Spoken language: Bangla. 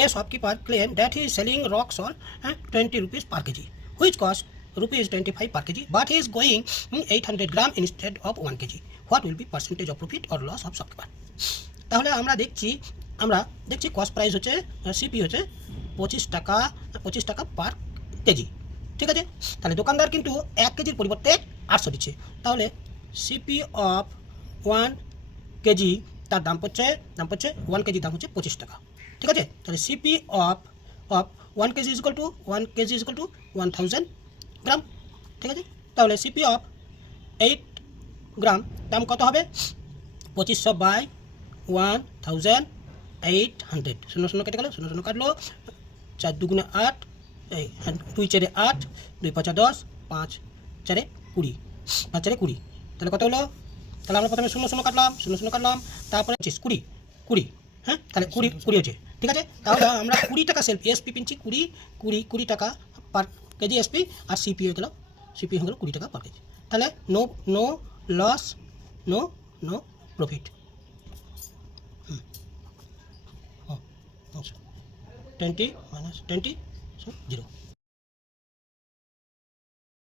A shopkeeper claimed that he is selling rock salt at 20 rupees per kg, which cost rupees 25 per kg, but he is going 800 gram instead of 1 kg. What will be percentage of profit or loss of shopkeeper? তাহলে আমরা দেখছি কস্ট প্রাইস হচ্ছে সিপি হচ্ছে 25 টাকা পার কেজি, ঠিক আছে। তাহলে দোকানদার কিন্তু 1 কেজির পরিবর্তে 800 দিচ্ছে। তাহলে সিপি অফ 1 কেজি তার দাম পড়ছে 1 কেজি দাম হচ্ছে 25 টাকা, ঠিক আছে। তাহলে CP of 1 KG is equal to 1000 গ্রাম, ঠিক আছে। তাহলে সিপি অফ 8 গ্রাম দাম কত হবে? 2500 বাই 1800, 0 কেটে গেল, 0 কাটলো, 4 দুগুণে 8, 2 4 8, 2 5 10, 5 4 20, 5 4 20, তাহলে কত হলো? তাহলে আমরা প্রথমে 0 কাটলাম, তারপরে 20 হ্যাঁ, তাহলে 20 হচ্ছে, ঠিক আছে। তাহলে আমরা 20 টাকা সেল এসপি কিনছি, 20 টাকা পার কেজি এসপি, আর সিপি হয়ে গেল 20 টাকা পার কেজি। তাহলে নো লস, নো প্রফিট। 20 - 20 0।